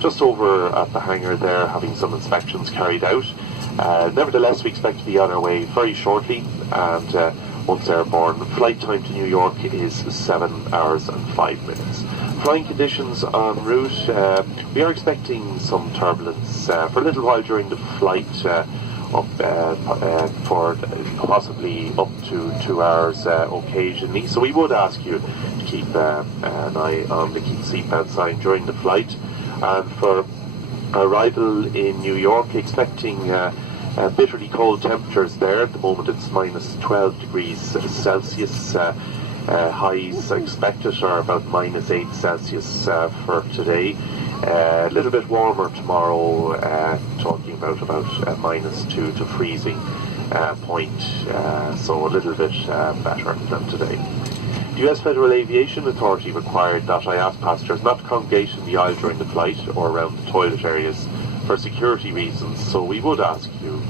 Just over at the hangar there, having some inspections carried out. Nevertheless, we expect to be on our way very shortly, and once airborne, flight time to New York is 7 hours and 5 minutes. Flying conditions en route, we are expecting some turbulence for a little while during the flight, for possibly up to 2 hours occasionally. So we would ask you to keep an eye on the seatbelt sign during the flight. And for arrival in New York, expecting bitterly cold temperatures there. At the moment it's minus 12 degrees Celsius. Highs expected are about minus 8 Celsius for today. A little bit warmer tomorrow, talking about minus 2 to freezing point, so a little bit better than today. The US Federal Aviation Authority required that I ask passengers not to congregate in the aisle during the flight or around the toilet areas for security reasons, so we would ask you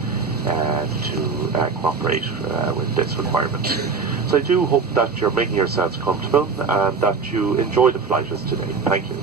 to cooperate with this requirement. So I do hope that you're making yourselves comfortable and that you enjoy the flight as today. Thank you.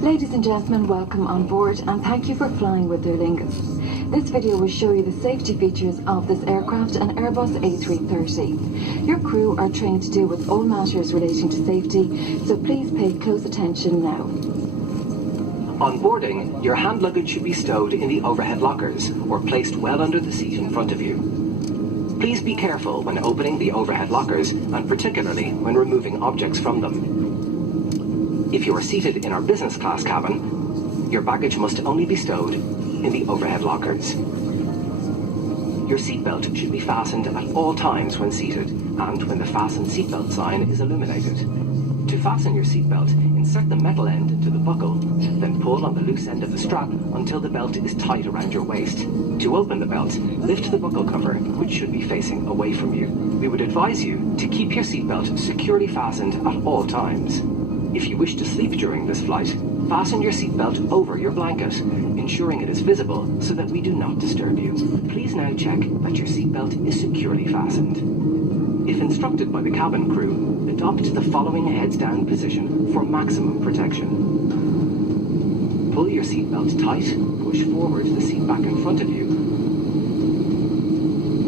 Ladies and gentlemen, welcome on board and thank you for flying with Aer Lingus. This video will show you the safety features of this aircraft, an Airbus A330. Your crew are trained to deal with all matters relating to safety, so please pay close attention now. On boarding, your hand luggage should be stowed in the overhead lockers or placed well under the seat in front of you. Please be careful when opening the overhead lockers and particularly when removing objects from them. If you are seated in our business class cabin, your baggage must only be stowed in the overhead lockers. Your seatbelt should be fastened at all times when seated and when the fasten seatbelt sign is illuminated. To fasten your seatbelt, insert the metal end into the buckle, then pull on the loose end of the strap until the belt is tight around your waist. To open the belt, lift the buckle cover, which should be facing away from you. We would advise you to keep your seatbelt securely fastened at all times. If you wish to sleep during this flight, fasten your seatbelt over your blanket, ensuring it is visible so that we do not disturb you. Please now check that your seatbelt is securely fastened. If instructed by the cabin crew, adopt the following heads-down position for maximum protection. Pull your seatbelt tight, push forward the seat back in front of you.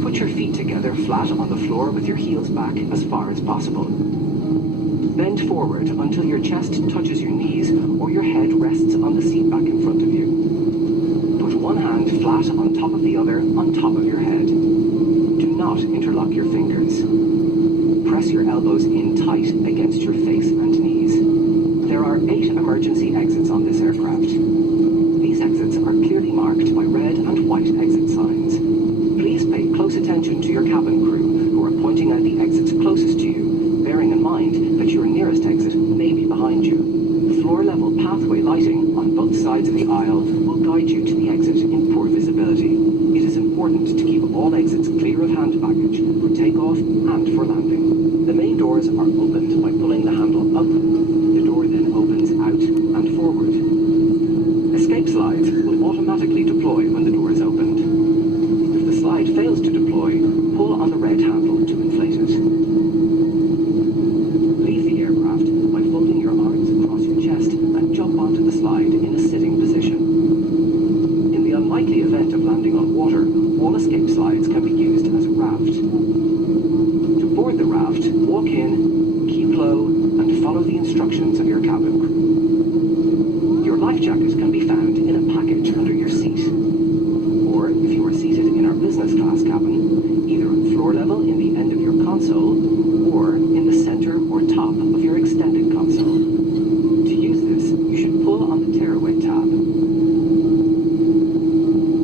Put your feet together flat on the floor with your heels back as far as possible. Bend forward until your chest touches your knees or your head rests on the seat back in front of you. Put one hand flat on top of the other on top of your head. Do not interlock your fingers. Press your elbows in tight against your face and knees. There are 8 emergency exits on this aircraft. These exits are clearly marked by red and white exit signs. Please pay close attention to your cabin crew who are pointing out the exits closest to you, bearing in mind that your nearest exit may be behind you. Floor-level pathway lighting on both sides of the aisle will guide you to the exit in poor visibility. It is important to keep all exits clear of hand baggage for takeoff and for landing. The main doors are opened by pulling the handle up. The door then opens out and forward. Escape slides will automatically deploy when the door is opened. If the slide fails to deploy, pull on the red handle to inflate it. Leave the aircraft by folding your arms across your chest and jump onto the slide in a small escape slides can be used as a raft. To board the raft, walk in, keep low, and follow the instructions of your cabin crew. Your life jacket can be found in a package under your seat. Or, if you are seated in our business class cabin, either on floor level in the end of your console, or in the center or top of your extended console. To use this, you should pull on the tearaway tab.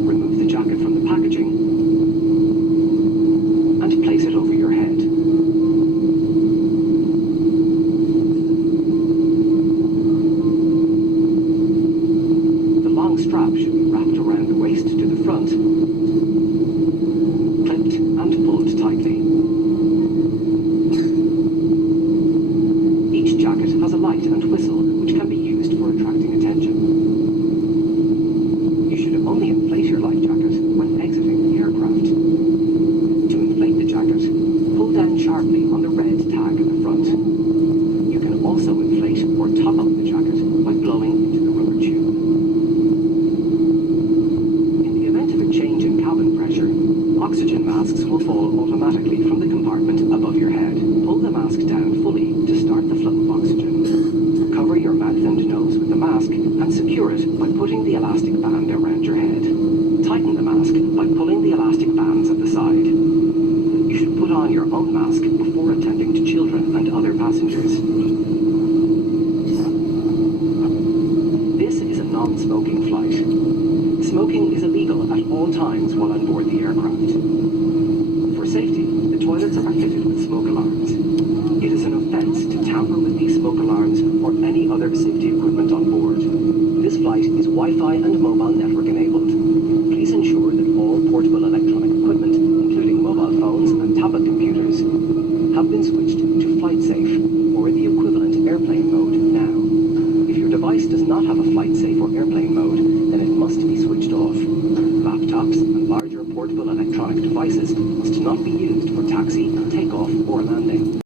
Remove the jacket from the packaging and place it over your head. The long strap should be wrapped around the waist to the front, clipped and pulled tightly. Each jacket has a light and whistle which can be used for attracting attention. You should only inflate your life jacket when exiting the aircraft. To inflate the jacket, pull down sharply on the red tag at the front. You can also inflate or top up the jacket by blowing into the rubber tube. In the event of a change in cabin pressure, oxygen masks will fall automatically from the compartment above your head. Pull the mask down fully to start the flow of oxygen. Cover your mouth and nose with the mask and secure it by putting the elastic band around your head. Tighten the mask by pulling the elastic bands at the side. You should put on your own mask before attending to children and other passengers. This is a non-smoking flight. Smoking is illegal at all times while on board the aircraft. For safety, the toilets are fitted with smoke alarms. It is an offence to tamper with these smoke alarms or any other safety equipment on board. This flight is Wi-Fi and mobile network enabled. Please ensure that all portable electronic equipment, including mobile phones and tablet computers, have been switched to flight safe or the equivalent airplane mode now. If your device does not have a flight safe or airplane mode, then it must be switched off. Laptops and larger portable electronic devices must not be used for taxi, takeoff, or landing.